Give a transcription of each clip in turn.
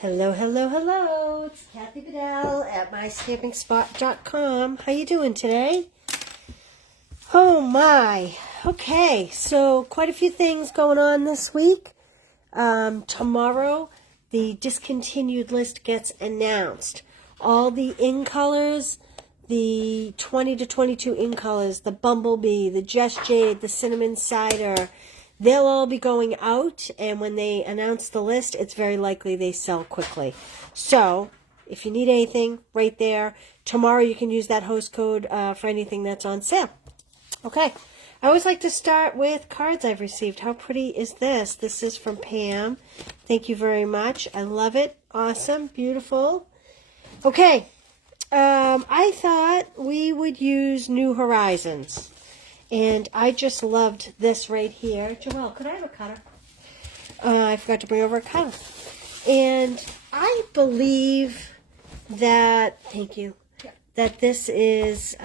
Hello, hello, hello. It's Kathy Bedell at mystampingspot.com. How you doing today? Oh my. Okay, so quite a few things going on this week. Tomorrow, the discontinued list gets announced. All the in colors, the 20 to 22 in colors, the Bumblebee, the Just Jade, the Cinnamon Cider, they'll all be going out, and when they announce the list, it's very likely they sell quickly. So, if you need anything, right there. Tomorrow you can use that host code for anything that's on sale. Okay. I always like to start with cards I've received. How pretty is this? This is from Pam. Thank you very much. I love it. Awesome. Beautiful. Okay. I thought we would use New Horizons. And I just loved this right here. Joelle, could I have a cutter? I forgot to bring over a cutter. And I believe that, thank you, that this is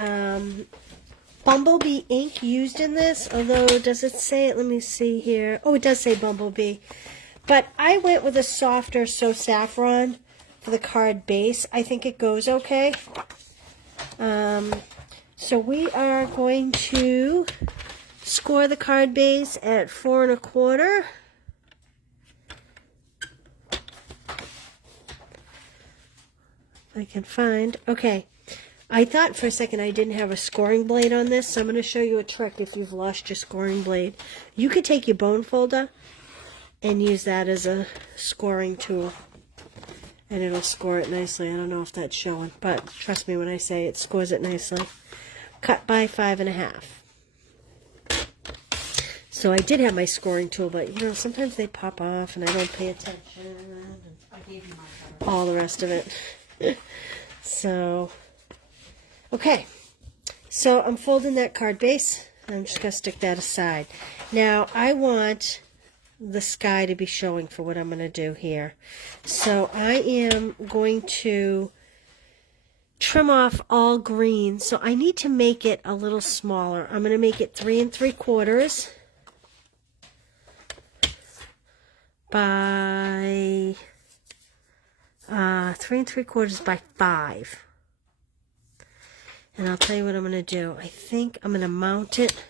Bumblebee ink used in this. Although, does it say it? Let me see here. Oh, it does say Bumblebee. But I went with a softer So Saffron for the card base. I think it goes okay. So we are going to score the card base at 4 1/4. If I can find. Okay. I thought for a second I didn't have a scoring blade on this, so I'm going to show you a trick if you've lost your scoring blade. You could take your bone folder and use that as a scoring tool. And it'll score it nicely. I don't know if that's showing, but trust me when I say it scores it nicely. Cut by 5 1/2. So I did have my scoring tool, but you know, sometimes they pop off and I don't pay attention. And all the rest of it. So, okay. So I'm folding that card base. I'm just going to stick that aside. Now I want the sky to be showing for what I'm going to do here. So I am going to trim off all green. So I need to make it a little smaller. I'm going to make it 3 3/4 by 3 3/4 by 5. And I'll tell you what I'm going to do. I think I'm going to mount it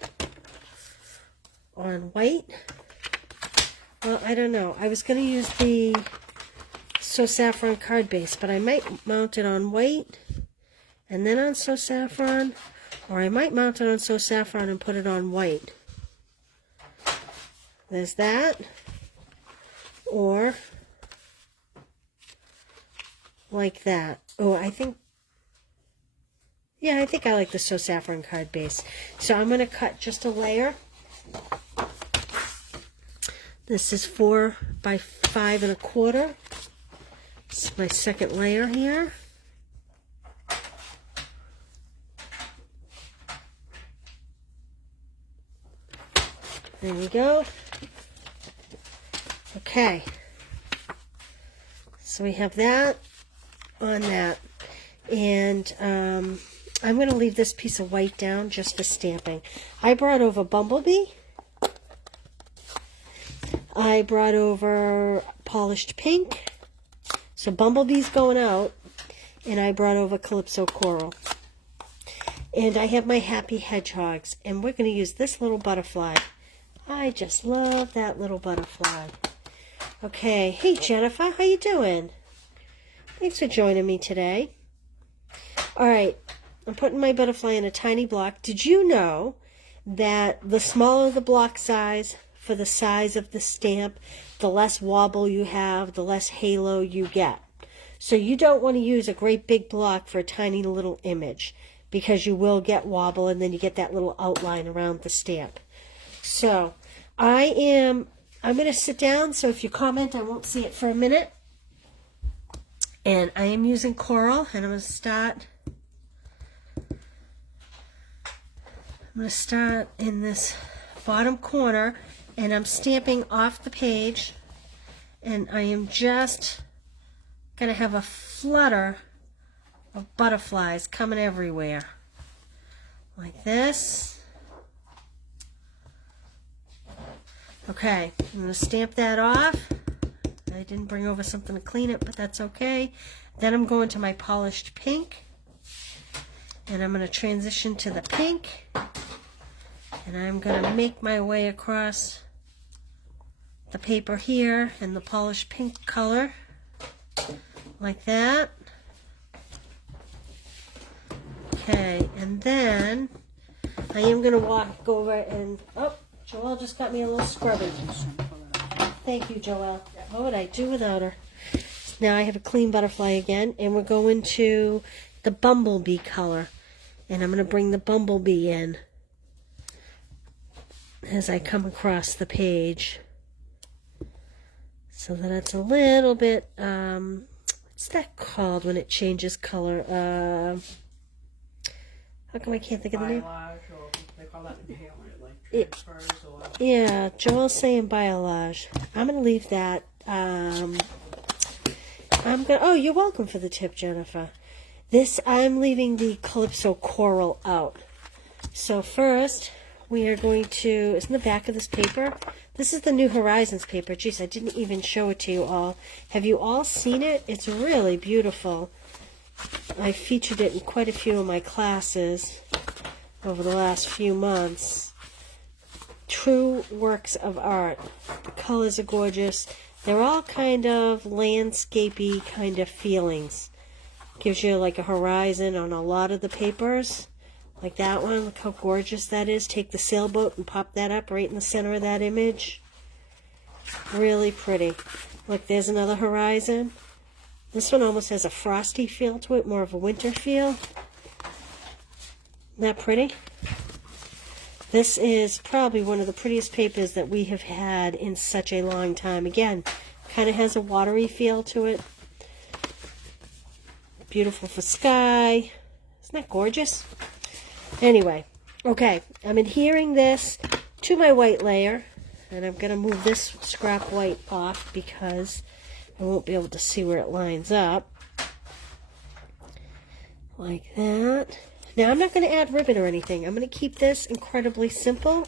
on white. Well, I don't know. I was going to use the So Saffron card base, but I might mount it on white and then on So Saffron, or I might mount it on So Saffron and put it on white. There's that. Or like that. Oh, I think I like the So Saffron card base. So I'm going to cut just a layer. This is 4 by 5 1/4. This is my second layer here. There we go. Okay. So we have that on that. And I'm going to leave this piece of white down just for stamping. I brought over Bumblebee. I brought over polished pink. So Bumblebee's going out. And I brought over Calypso Coral. And I have my Happy Hedgehogs. And we're going to use this little butterfly. I just love that little butterfly. Okay. Hey, Jennifer. How you doing? Thanks for joining me today. All right. I'm putting my butterfly in a tiny block. Did you know that the smaller the block size for the size of the stamp, the less wobble you have, the less halo you get? So you don't want to use a great big block for a tiny little image because you will get wobble and then you get that little outline around the stamp. So I'm going to sit down, so if you comment, I won't see it for a minute. And I am using coral, and I'm going to start in this bottom corner, and I'm stamping off the page, and I am just going to have a flutter of butterflies coming everywhere. Like this. Okay, I'm going to stamp that off. I didn't bring over something to clean it, but that's okay. Then I'm going to my polished pink. And I'm going to transition to the pink. And I'm going to make my way across the paper here in the polished pink color. Like that. Okay, and then I am going to walk over and, oh, Joelle just got me a little scrubbing. Thank you, Joelle. What would I do without her? Now I have a clean butterfly again, and we're going to the bumblebee color. And I'm going to bring the bumblebee in as I come across the page. So that it's a little bit, what's that called when it changes color? How come I can't think of the name? Biolage, or they call that inhalant, like transfers, or... Yeah, Joel's saying biolage. I'm going to leave that. Oh, you're welcome for the tip, Jennifer. I'm leaving the Calypso Coral out. So first, we are going to, it's in the back of this paper. This is the New Horizons paper. Geez, I didn't even show it to you all. Have you all seen it? It's really beautiful. I featured it in quite a few of my classes over the last few months. True works of art. The colors are gorgeous. They're all kind of landscapey kind of feelings. Gives you like a horizon on a lot of the papers. Like that one. Look how gorgeous that is. Take the sailboat and pop that up right in the center of that image. Really pretty. Look, there's another horizon. This one almost has a frosty feel to it, more of a winter feel. Isn't that pretty? This is probably one of the prettiest papers that we have had in such a long time. Again, kind of has a watery feel to it. Beautiful for sky. Isn't that gorgeous? Anyway, okay, I'm adhering this to my white layer. And I'm going to move this scrap white off because I won't be able to see where it lines up. Like that. Now, I'm not going to add ribbon or anything. I'm going to keep this incredibly simple.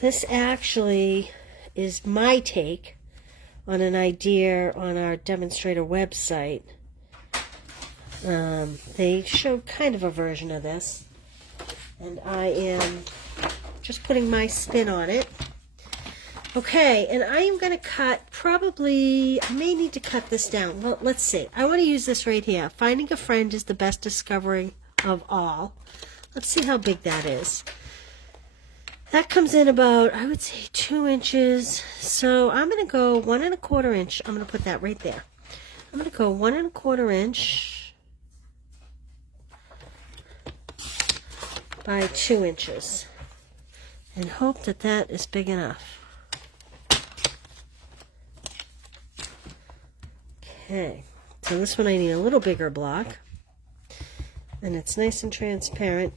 This actually is my take on an idea on our demonstrator website. They showed kind of a version of this. And I am just putting my spin on it. Okay, and I am going to cut probably, I may need to cut this down. Well, let's see. I want to use this right here. Finding a friend is the best discovery of all. Let's see how big that is. That comes in about, I would say, 2 inches. So I'm going to go 1 1/4 inch. I'm going to put that right there. I'm going to go 1 1/4 inch by 2 inches. And hope that that is big enough. Okay, so this one I need a little bigger block, and it's nice and transparent.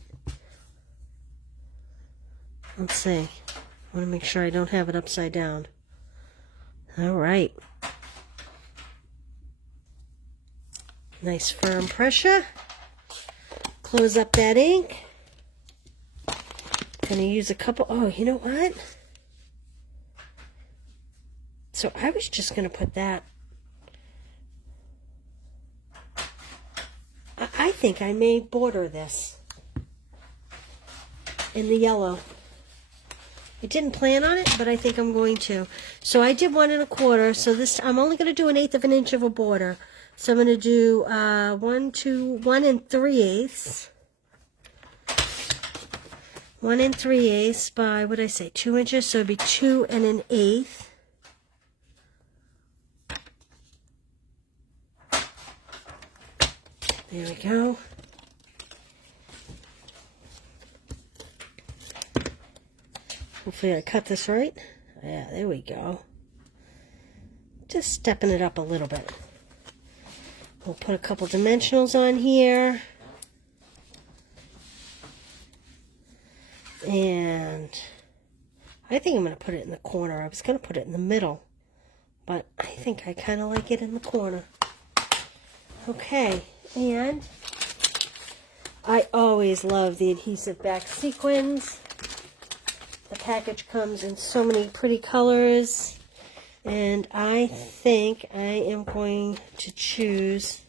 Let's see, I want to make sure I don't have it upside down. All right. Nice firm pressure. Close up that ink. Gonna use a couple, oh, you know what? So I was just gonna put that, I think I may border this in the yellow. I didn't plan on it, but I think I'm going to. So I did 1 1/4, so this, I'm only gonna do 1/8 of an inch of a border. So I'm gonna do 1 3/8. 1 3/8 by, what did I say, 2 inches, so it'd be 2 1/8. There we go. Hopefully I cut this right. Yeah, there we go. Just stepping it up a little bit. We'll put a couple dimensionals on here. And I think I'm going to put it in the corner. I was going to put it in the middle, but I think I kind of like it in the corner. Okay, and I always love the adhesive back sequins. The package comes in so many pretty colors. And I think I am going to choose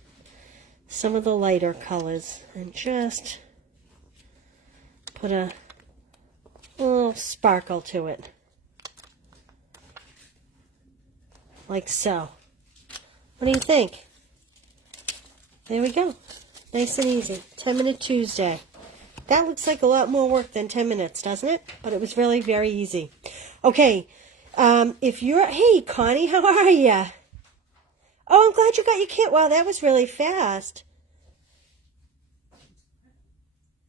some of the lighter colors and just put a little sparkle to it. Like so. What do you think? There we go. Nice and easy. 10-minute Tuesday. That looks like a lot more work than 10 minutes, doesn't it? But it was really very easy. Okay. If you're... Hey, Connie, how are you? Oh, I'm glad you got your kit. Wow, that was really fast.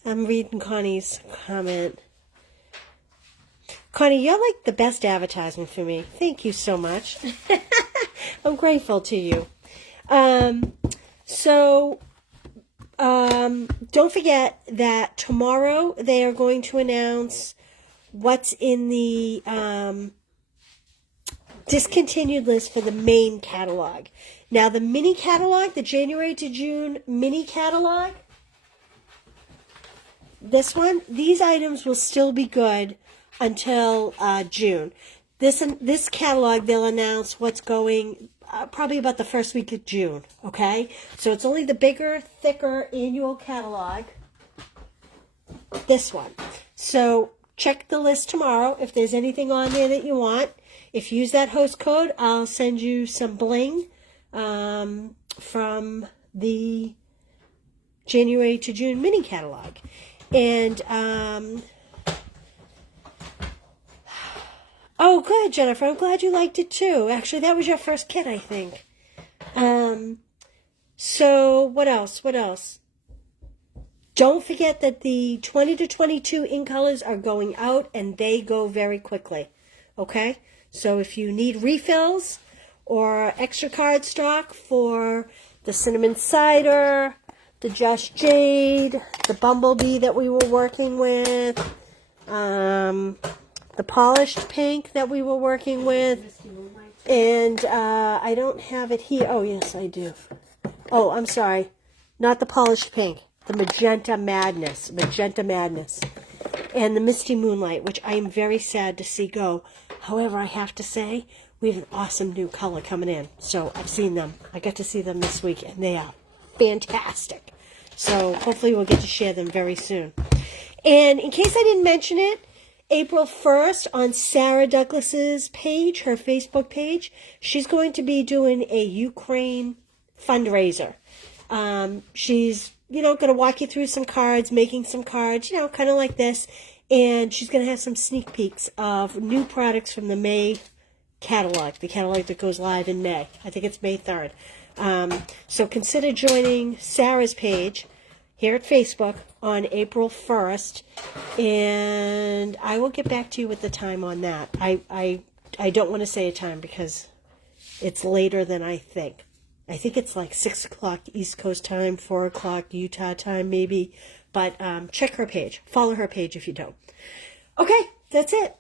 I'm reading Connie's comment. Connie, you're like the best advertisement for me. Thank you so much. I'm grateful to you. Don't forget that tomorrow they are going to announce what's in the discontinued list for the main catalog. Now, the mini catalog, the January to June mini catalog, this one, these items will still be good until June. This catalog, they'll announce what's going probably about the first week of June, okay? So it's only the bigger, thicker annual catalog, this one. So check the list tomorrow if there's anything on there that you want. If you use that host code, I'll send you some bling from the January to June mini catalog. And, oh, good, Jennifer. I'm glad you liked it too. Actually, that was your first kit, I think. So, what else? What else? Don't forget that the 20 to 22 in colors are going out, and they go very quickly. Okay? So, if you need refills or extra card stock for the cinnamon cider, the Just Jade, the Bumblebee that we were working with, the polished pink that we were working with, and I don't have it here. Oh, yes, I do. Oh, I'm sorry. Not the polished pink. The Magenta Madness. And the Misty Moonlight, which I am very sad to see go. However, I have to say, we have an awesome new color coming in. So I've seen them. I got to see them this week, and they are fantastic. So hopefully we'll get to share them very soon. And in case I didn't mention it, April 1st on Sarah Douglas's page, her Facebook page, she's going to be doing a Ukraine fundraiser. She's, going to walk you through some cards, making some cards, kind of like this. And she's going to have some sneak peeks of new products from the May catalog, the catalog that goes live in May. I think it's May 3rd. So consider joining Sarah's page here at Facebook on April 1st, and I will get back to you with the time on that. I don't want to say a time because it's later than I think. I think it's like 6 o'clock East Coast time, 4 o'clock Utah time maybe, but check her page. Follow her page if you don't. Okay, that's it.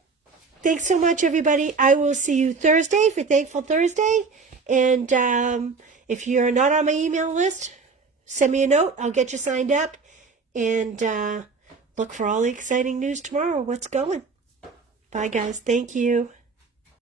Thanks so much, everybody. I will see you Thursday for Thankful Thursday, and if you're not on my email list, send me a note. I'll get you signed up. And look for all the exciting news tomorrow. What's going? Bye, guys. Thank you.